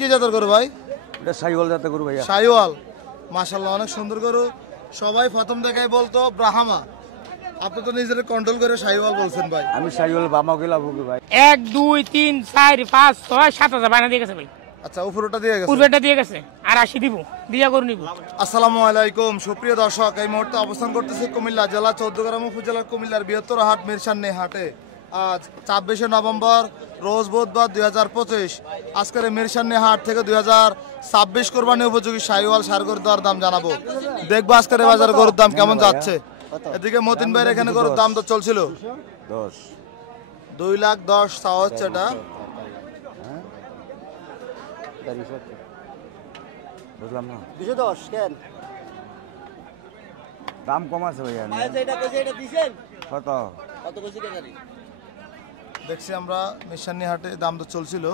কি জাতের গরু ভাই? এটা শাহিওয়াল জাতের গরু ভাইয়া। শাহিওয়াল, মাশাআল্লাহ অনেক সুন্দর গরু। সবাই প্রথম দেখাই বলতো ব্রাহ্মা, আপনি তো নিজের কন্ট্রোল করে শাহিওয়াল বলছেন ভাই। আমি শাহিওয়াল বামাকে লাভুকে ভাই। 1 2 3 4 5 6 7 বানা দিয়ে গেছে ভাই। আচ্ছা, উপরটা দিয়ে গেছে, পূর্বেটা দিয়ে গেছে আর 80 দিব দিয়া গরু নিব। আসসালামু আলাইকুম সুপ্রিয় দর্শক, এই মুহূর্তে অবস্থান করতেছি কুমিল্লা জেলা চৌদ্দগ্রাম উপজেলার কুমিল্লার বৃহত্তর হাট মিরসান্নি হাটে। আজ 26শে নভেম্বর, রোজ বুধবার 2025। আজকের মিরসান্নি হাট থেকে 2026 কোরবানি উপযোগী শাহিওয়াল ষাঁড় গরুর দর দাম জানাবো। দেখবো আজকের বাজার গরুর দাম কেমন যাচ্ছে। এদিকে মতিন ভাইয়ের এখানে গরুর দাম তো চলছিল 2,10,000 চাওয়া হচ্ছে। এটা বুঝলাম না, 210 কেন দাম কম আছে ভাইয়া। এটা কইছে, এটা দিবেন কত কত কইছে টাকা রে? দেখছি আমরা মিরসান্নি হাটে দাম তো চলছিল।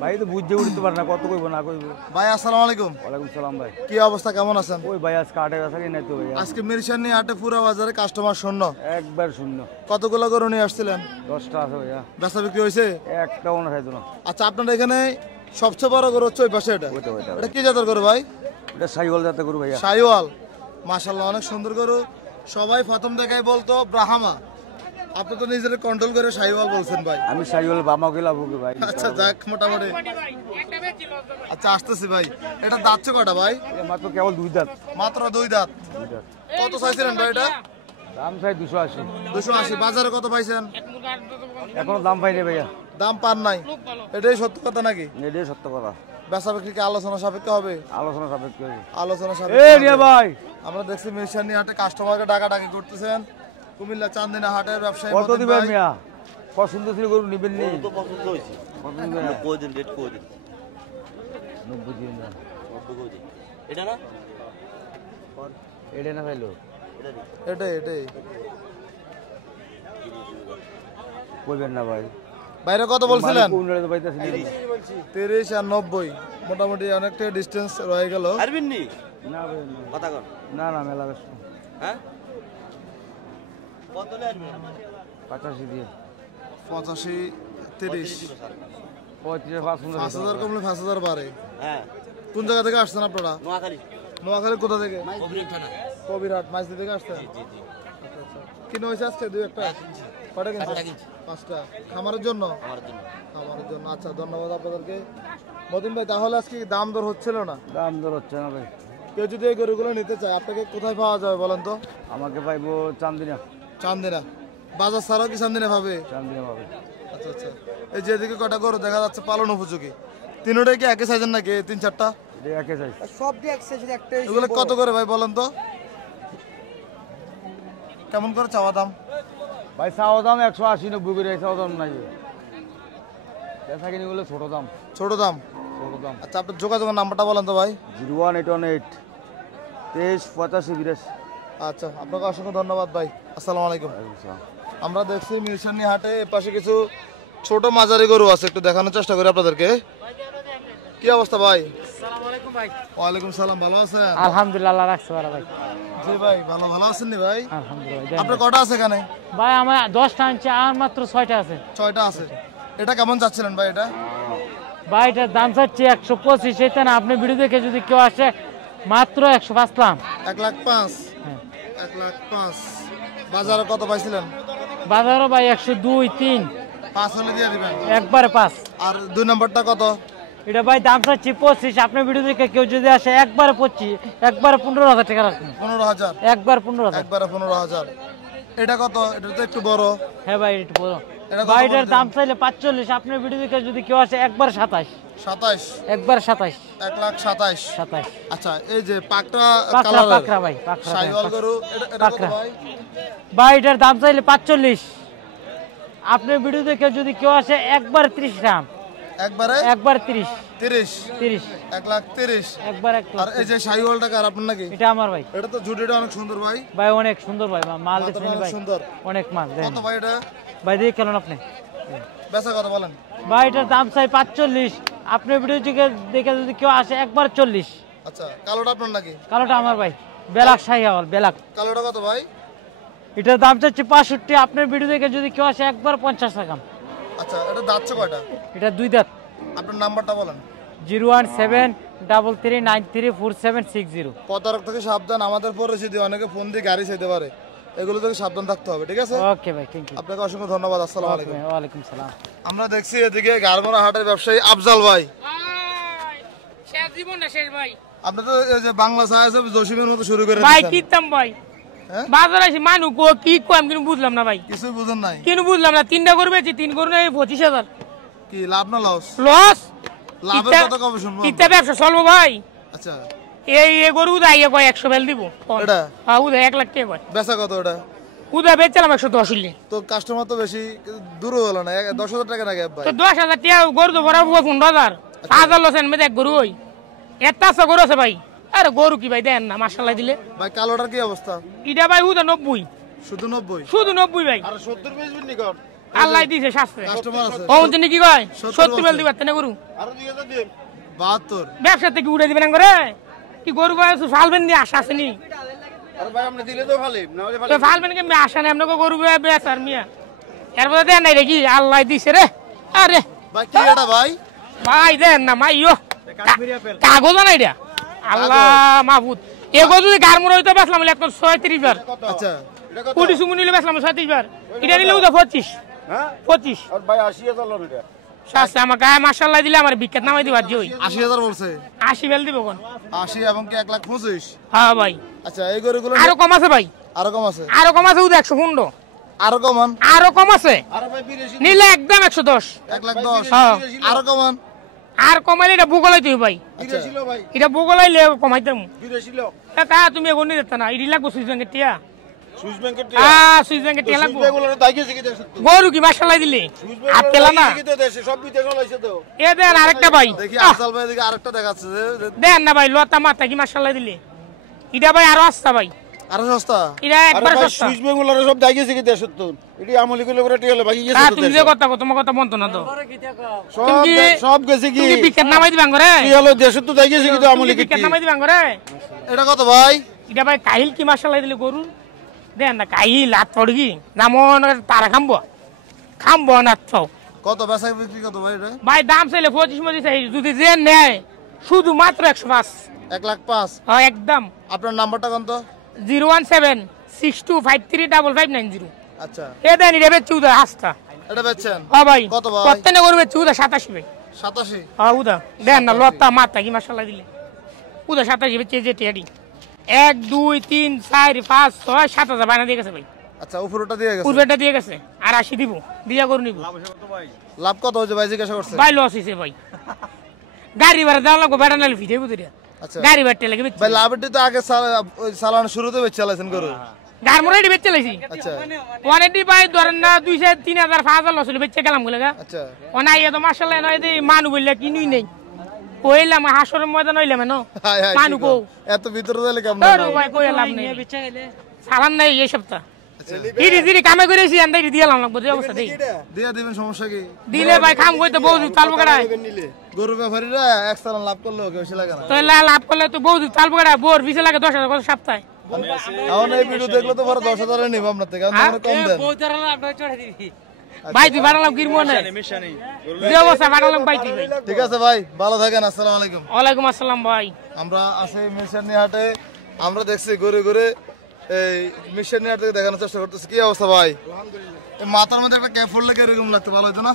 ভাই তো বুঝতে উঠতে পারে না, কত কইব না কইব। ভাই আসসালামু আলাইকুম। ওয়ালাইকুম সালাম ভাই। কি অবস্থা, কেমন আছেন? ওই ভাই আজকে আটে গেছে কি নাই তো ভাইয়া। আজকে মিরসান্নি হাটে পুরো বাজারে কাস্টমার শূন্য, একবার শূন্য। কতগুলো গরু নিয়ে আসছিলেন? 10টা আছে ভাইয়া। বেচা বিক্রি হয়েছে একটাও না খাইতো না। আচ্ছা, আপনার এখানে সবচেয়ে বড় গরু হচ্ছে ওই পাশে, এটা ওইটা ওইটা এটা কি জাতের গরু ভাই? এটা শাহিওয়াল জাতের গরু ভাইয়া। শাহিওয়াল, মাশাআল্লাহ অনেক সুন্দর গরু। সবাই প্রথম দেখাই বলতো ব্রাহ্মা, আপনি তো নিজের কন্ট্রোল করে শাহিওয়াল বলছেন ভাই। আমি শাহিওয়াল বামাকে লাভুকে ভাই। আচ্ছা যাক, মোটামুটি। আচ্ছা আসতেছি ভাই, এটা দাঁতছে কটা ভাই? মাত্র কেবল 2 দাঁত। মাত্র 2 দাঁত। কত চাইছিলেন ভাই এটা? দাম চাই 280। 280। বাজারে কত পাইছেন? এখনো দাম পাইনি ভাইয়া। দাম পান নাই, এটাই সত্য কথা নাকি? এটাই সত্য কথা। বেচা বিক্রি কি আলোচনা সাপেক্ষে হবে? আলোচনা সাপেক্ষে। আলোচনা এই সাপেক্ষে রিয়া হবে। ভাই আমরা দেখছি মিরসান্নি হাটে কাস্টমারকে ডাকাডাকি করতেছেন। কুমিল্লা চান্দিনা হাটের ব্যবসায়ী কত মতিন দিবেন ভাই। মিয়া? পছন্দ ছিল গরু নিবেন নি? তো পছন্দ হইছে। পছন্দ না। কই দিন রেট কই দিন? 90 দিন না। 90 কই দিন? এটা না? এটা না খাইলো। এটা দি। এটাই কইবেন না ভাই। বাইরে কত বলছিলেন? কোন রেটে পাইতাছি না। 30 আর 90, মোটামুটি অনেকটা ডিস্টেন্স রয়ে গেল। পারবেন নি? না ভাই না। কথা কর। না না মেলা বেশ। হ্যাঁ? কত লে আসবে? 85 দিয়ে। 85, 30, 35 500 5,000 কমলে 5,000 বাড়ে। হ্যাঁ। কোন জায়গা থেকে আসছেন আপনারা? নোয়াখালী। নোয়াখালী কোথা থেকে? কবরিং থানা। কবিরহাট মাইজদি থেকে আসছেন? জি জি। আচ্ছা। কিনে হয়েছে আজকে 2-1টা? কটা কিনছেন? 5টা। খামারের জন্য? আমার জন্য। খামারের জন্য। আচ্ছা, ধন্যবাদ আপনাদেরকে। মতিন ভাই, তাহলে আজকে দাম দর হচ্ছিল না? দাম দর হচ্ছে না ভাই। কেউ যদি এই গরুগুলো নিতে চায় আপনাকে কোথায় পাওয়া যাবে বলেন তো? আমাকে পাইবো চান্দিনা। চান্দিনা বাজার ছাড়াও কি চান্দিনা পাবে? চান্দিনা পাবে। আচ্ছা। এই যেদিকে কটা গরু দেখা যাচ্ছে পালন উপযোগী, তিনটাই কি একই সাইজের নাকি? 3-4টা এটা একে চাই। সব দিয়ে এক সাইজের একটাই। এগুলো কত করে ভাই বলেন তো? কেমন করে চাওয়া দাম? ভাই চাওয়া দাম 180 90 করে চাওয়া দাম নাই। দেখা কিনে বলে ছোট দাম। ছোট দাম। ছোট দাম। আচ্ছা, আপনার যোগাযোগের নাম্বারটা বলেন তো ভাই। 01818 23 85 82। আচ্ছা, আপনাকে অসংখ্য ধন্যবাদ ভাই। আসসালামু আলাইকুম। আমরা দেখছি মিরসান্নি হাটে এপাশে কিছু ছোট মাঝারি গরু আছে, একটু দেখানোর চেষ্টা করি আপনাদেরকে। কি অবস্থা ভাই? আসসালামু আলাইকুম ভাই। ওয়ালাইকুম সালাম, ভালো আছেন? আলহামদুলিল্লাহ, আল্লাহ রাখছে ভাই। জি ভাই, ভালো আছেন নি ভাই? আলহামদুলিল্লাহ। আপনার কটা আছে এখানে? ভাই আমার 10টা আনছে, আর মাত্র 6টা আছে। 6টা আছে। এটা কেমন চাচ্ছিলেন ভাই? এটা ভাই এটার দাম চাচ্ছি 125। এটা না, আপনি ভিডিও দেখে যদি কেউ আসে মাত্র 105 লাম। 1,05,000। হ্যাঁ। 1,05,000 বাজারে কত পাইছিলেন? বাজারও ভাই 102 3 5 হলে দিয়ে দিবেন। একবারে 5। আর 2 নম্বরটা কত? এটা ভাই দাম চাচ্ছি 25। আপনি ভিডিও দেখে কেউ যদি আসে একবারে 25, একবারে 15,000 টাকা রাখবেন। 15,000। একবার 15,000। একবারে 15,000। এটা কত? এটা তো একটু বড়। হ্যাঁ ভাই, একটু বড়। এটা কত ভাই এটার বলছেন? দাম চাইলে 45। আপনি ভিডিও দেখে যদি কেউ আসে একবার 27। 27। একবার 27। 1,27,000। 27। আচ্ছা, এই যে পাকড়া পাকড়া কালারের পাকড়া ভাই, পাকড়া। শাহিওয়াল গরু, এটা কত পাকড়া। ভাই? ভাই এটার দাম চাইলে 45। আপনি ভিডিও দেখে যদি কেউ আসে একবার 30 গ্রাম। একবারে একবার 30। 30। 30। 1,30,000। একবার আর এই যে শাহিওয়ালটা কার, আপনার নাকি? এটা আমার ভাই। এটা তো জুটিটা অনেক সুন্দর ভাই। ভাই অনেক সুন্দর ভাই, মাল মাথাটা দেখছেন অনেক ভাই? সুন্দর। অনেক মাল কত দেখেন ভাই এটা? ভাই, দিয়ে খেলেন আপনি। বেচা কত বলেন? ভাই এটার দাম চাই 45। আপনি ভিডিও দেখে যদি কেউ আসে একবার 40। আচ্ছা, কালোটা আপনার নাকি? কালোটা আমার ভাই, বেলাক শাহিওয়াল, বেলাক। কালোটা কত ভাই? এটার দাম চাচ্ছি 65। আপনার ভিডিও দেখে যদি কেউ আসে একবার 50 টাকা। আচ্ছা, এটা দাঁতছে কয়টা? এটা 2 দাঁত। আপনার নাম্বারটা বলেন। 01733934760। প্রতারক থেকে সাবধান, আমাদের পরিচিতি অনেকে ফোন দিয়ে গাড়ি চাইতে পারে, এগুলো থেকে সাবধান থাকতে হবে, ঠিক আছে? ওকে ভাই, থ্যাংক ইউ। আপনাকে অসংখ্য ধন্যবাদ। আসসালামু আলাইকুম। ওয়ালাইকুম সালাম। আমরা দেখছি এদিকে গারমোড়া হাটের ব্যবসায়ী আফজাল ভাই। শেষ জীবন না শেষ ভাই। আপনি তো এই যে বাংলা সাহেব জসিমের মতো শুরু করে ভাই দিয়েছেন। কিতাম ভাই হ্যাঁ? বাজার আছে মানু কো কি কো আমি কিন্তু বুঝলাম না ভাই, কিছুই বুঝেন নাই কিন্তু বুঝলাম না। তিনটা গরু বেচি, 3 গরু নেই 25,000 কি লাভ না লস? লস। লাভের কথা কবে শুনবো? কিতা ব্যবসা চলবো ভাই? আচ্ছা এই গরু উদাইয়া কয় 100 বেল দিব। এটা হ্যাঁ উদা 1 লাখ টাকা কয়। বেচা কত ওটা? উদা বেচলাম 110 হইলে। তো কাস্টমার তো বেশি দূর হলো না, 10,000 টাকা নাকি ভাই? তো 10,000 টাকা গরু তো বড় 15,000 5,000 লসেন মে দেখ গরু হই একটা আছে গরু আছে ভাই। আরে গরু কি ভাই দেন না মাশাআল্লাহ দিলে। ভাই কালোটার কি অবস্থা? ইটা ভাই উদা 90 শুধু 90? শুধু 90 ভাই। আর 70 বেচবেন নি কর? আল্লাহ দিছে শাস্ত্রে। কাস্টমার আছে ও জানি কি কয় 70 70 বেল দিবা তেনে গরু। আর 2000 দিন 72। ব্যবসা থেকে উড়ে দিবেন করে কি গরু গায়ে ফালবেন নি আশা আছে নি? আরে ভাই আপনি দিলে তো ভালো না হলে তো ফালবেন কি আশা নাই আপনাকে গরু গায়ে বেচ আর মিয়া এরপর দেন নাই রে কি আল্লাহ দিছে রে। আরে ভাই কি এটা ভাই? ভাই দেন না মাইও কাগজ নাই রে আল্লাহ মাহফুজ। এগো যদি গারমুর হইতো বেচলাম 136 বার। আচ্ছা কোটি সুমু নিলে বেচলাম 37 বার। এটা নিলে উদা 25 হ্যাঁ 25 আর ভাই 80,000 লন এটা। শাস্ত্রে আমার গায়ে মাশাআল্লাহ দিলে আমার বিখ্যাত নামাই দিবা জই 80,000 বলছে? 80 বেল দিব কোন? 80 এবং কি 1,25,000? হ্যাঁ ভাই আচ্ছা এই গরুগুলো আরো কম আছে ভাই, আরো কম আছে? আরো কম আছে উদা 115 আরো কমান? আরো কম আছে আরে ভাই 82 নিলে একদম 110 1,10,000 হ্যাঁ। আরো কমান? আর কমাইলে এটা বুগলাই তুই ভাই, আচ্ছা ভাই এটা বুগলাইলে কমাইতাম। 82 তা তুমি এগো নিয়ে যেত না, ইডি লাগবো সুইচ ব্যাংকের টিয়া। সুইচ ব্যাংকের সুইচ ব্যাংকের টিয়া লাগবো। ব্যাংকগুলোর দাই গেছে কি দেশ গরু কি মাসালাই দিলে আর পেলা না কি তো দেশে সব বিদেশ হলাইছে তো। এ দেন আরেকটা ভাই দেখি আফজাল ভাই দেখি আরেকটা দেখাচ্ছে দেন না ভাই লতা মাথা কি মাসালাই দিলে এটা ভাই আরো আস্তা ভাই, আরো সস্তা? এটা আরে একবার ভাই সস্তা। সুইচ ব্যাংকগুলোর সব দাই গেছে কি দেশ তো। এটি আমলি গুলো করে টিয়ালে ভাই গেছে তো তুমি দেশ। যে কথা কো তোমার কথা বলতো না তো। সব তুমি কি- সব গেছে কি তুমি বিখ্যাত নামাই দিবাং করে, টিয়ালে দেশ তো দাই গেছে কি তো আমলি কি। বিখ্যাত নামাই দিবাং করে। এটা কত ভাই? এটা ভাই কাহিল কি মাসালাই দিলে গরু দেন না কাহিল হাত পড়ি যেমন তারা খামবো খামবো না তো কত বেচা বিক্রি কত ভাই এটা? ভাই দাম চাইলে 25 চাই যদি যে নেয় শুধু মাত্র 105। 1,05,000? হ্যাঁ একদম। আপনার নাম্বারটা কোন তো? 017625390। আচ্ছা এ দেন এটা বেচছি উদা হাসতা। এটা বেচছেন হ্যাঁ ভাই কত ভাই? কত না করবে উদা 87 ভাই। 87? হ্যাঁ উদা দেন না লতা মাথা কি মাশাআল্লাহ দিলে উদা 87 বেচে যে টিয়াডি 1 2 3 4 5 6 7,000 বানা দিয়ে গেছে ভাই। আচ্ছা উপরটা দিয়ে গেছে? পূর্বেটা দিয়ে গেছে আর 80 দিব দিয়া করে নিব। লাভ কত হয়েছে ভাই জিজ্ঞাসা করছে? ভাই লস হইছে ভাই, গাড়ি ভাড়া দেওয়া লাগবে বেড়া নালে ফিটে বুঝিয়া আচ্ছা গাড়ি ভাড়া লাগে ভাই লাভটি তো আগে চালানো শুরুতে বেচ চালাইছেন গরু? গাড়মোড়াই বেচে লাইছি আচ্ছা 180 ভাই ধরেন না 200 3,000 5,000 লস হলে বেচে গেলাম বলে গা আচ্ছা ওনাই এত মাশাআল্লাহ নয় দে মানু বললে কিনুই নেই কইলাম হাসরের ময়দান হইলাম না হাই হাই মানু কো এত ভিতরে দিলে কেমন? তোর ভাই কইলাম নেই সালান নাই এই সপ্তাহ হিরি জিরি কামে করেছি আন্দাই দিলাম লাগবো যে অবস্থা দেই দিয়া দিবেন সমস্যা কি? দিলে ভাই কাম কইতে বহুত তাল বগড়ায় গরু ব্যাপারীরা এক চালান লাভ করলেও কেউ বেশি লাগে না। তো লাভ করলে তো বহুত তাল বগড়ায় বোর বিছে লাগে 10,000 করে সপ্তাহে। এখন এই ভিডিও দেখলে তো পরে 10,000 নিব আপনার থেকে, আপনি কম দেন। ভাই তুই বাড়ালাম কিরম না যে অবস্থা বাড়ালাম ভাই তুই ভাই। ঠিক আছে ভাই ভালো থাকেন, আসসালামু আলাইকুম। ওয়ালাইকুম আসসালাম ভাই। আমরা আছি মিশানি হাটে, আমরা দেখছি ঘুরে ঘুরে এই মিশানি হাট থেকে দেখানোর চেষ্টা করতেছি। কি অবস্থা ভাই? এই মাথার মধ্যে একটা ক্যাপ ফুললে এরকম লাগতো, ভালো হতো না?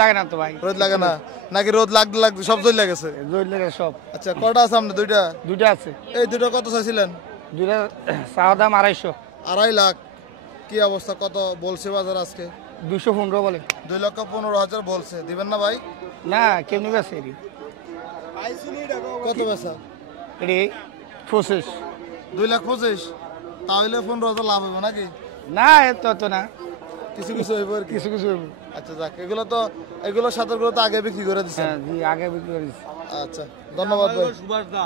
লাগে না তো ভাই, রোদ লাগে না নাকি? রোদ লাগতে লাগতে সব জ্বলে গেছে? জোর লাগে সব। আচ্ছা কটা আছে আপনার? দুইটা? দুইটা আছে। এই দুটো কত চাইছিলেন? দুইটা চাওয়া দাম 250। 2.5 লাখ? কি অবস্থা, কত বলছে বাজার আজকে? 215 বলে। 2,15,000 বলছে, দিবেন না ভাই? না কেমনি বেছে এটি? কত বেচা? এটি 25। 2,25,000? তাহলে 15,000 লাভ হবে নাকি? না এত তো না, কিছু কিছু হইব আর কি। কিছু কিছু হইব। আচ্ছা যাক, এগুলো সাঁতারগুলো তো আগে বিক্রি করে দিচ্ছেন। হ্যাঁ জি আগে বিক্রি করে দিচ্ছি। আচ্ছা ধন্যবাদ ভাই। সুভাষ দা,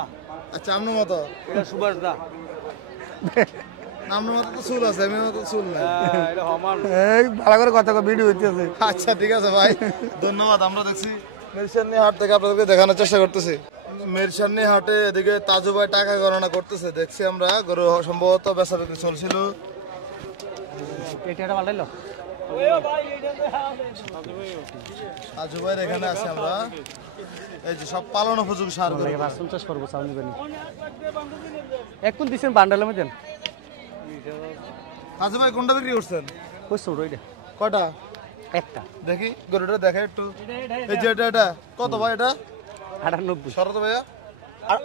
আচ্ছা আপনার মতো? এটা সুভাষ দা। আপনার মতো তো চুল আছে, আমি মতো চুল নাই। এটা আমার এই ভালো করে কথা ভিডিও হইতেছে। আচ্ছা ঠিক আছে ভাই, ধন্যবাদ। আমরা দেখছি মিরসানি হাট থেকে আপনাদেরকে দেখানোর চেষ্টা করতেছি। মিরসানি হাটে এদিকে তাজু ভাই টাকা গণনা করতেছে, দেখছি আমরা। গরু সম্ভবত বেচা বিক্রি চলছিল। এটা পাল্টাইলো আজু ভাইয়ের এখানে আছে আমরা, এই যে সব পালন উপযোগী সার গরু। 50 করবো সামনে বানি এক কোন দিছেন বান্ডালের মধ্যে আজু ভাই কোনটা বিক্রি করছেন? ওই ছোট ওইটা কয়টা একটা দেখি, গরুটা দেখে একটু। এই যে এটা কত ভাই? এটা 98 শরত ভাইয়া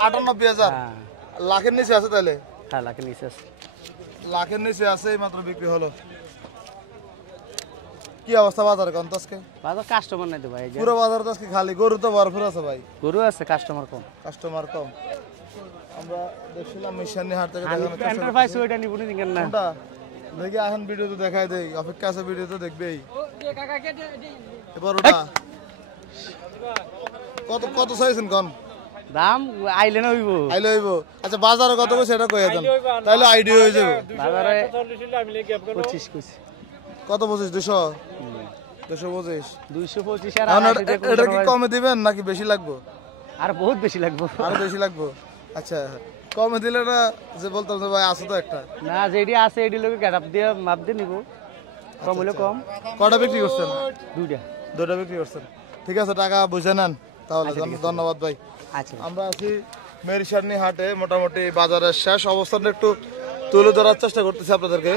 98,000। হ্যাঁ লাখের নিচে আছে তাহলে? হ্যাঁ লাখের নিচে আছে লাখের নিচে আছে, এই মাত্র বিক্রি হলো। কি অবস্থা বাজারে কোন আজকে? বাজার কাস্টমার নাই তো ভাই পুরো বাজার তো আজকে খালি, গরু তো ভরপুর আছে ভাই, গরু আছে কাস্টমার কম কাস্টমার কম। আমরা দেখছিলাম মিশানি হাট থেকে দেখানোর চেষ্টা এন্টারপ্রাইজ করতেছি। ওইটা নিবনি দিন না কোনটা দেখি এখন ভিডিও তো দেখাই দেই, অপেক্ষা আছে, ভিডিও তো দেখবেই। এবার ওটা কত কত চাইছেন কোন? দাম আইলে না হইব আইলে হইব। আচ্ছা বাজারে কত কইছে এটা কইয়া দেন, তাহলে আইডিয়া হয়ে যাবে। বাজারে 25 কইছি কত 25? 200 225। 225 আর এখন 80 টাকা এটা কি কমে দিবেন নাকি বেশি লাগবে? আর বহুত বেশি লাগবে আরো বেশি লাগবে? আচ্ছা কমে দিলে না, যে বলতাম যে ভাই আছে তো একটা। না যেডি আছে এডি লোকে গ্যাপ দিয়ে মাপ দিয়ে নিব, কম হলে কম। কটা বিক্রি করছেন? দুইটা বিক্রি করছেন, ঠিক আছে, টাকা বুঝে নেন তাহলে। ধন্যবাদ ভাই। আচ্ছা আমরা আছি মেরিসানি হাটে, মোটামুটি বাজারের শেষ অবস্থানটা একটু তুলে ধরার চেষ্টা করতেছি আপনাদেরকে।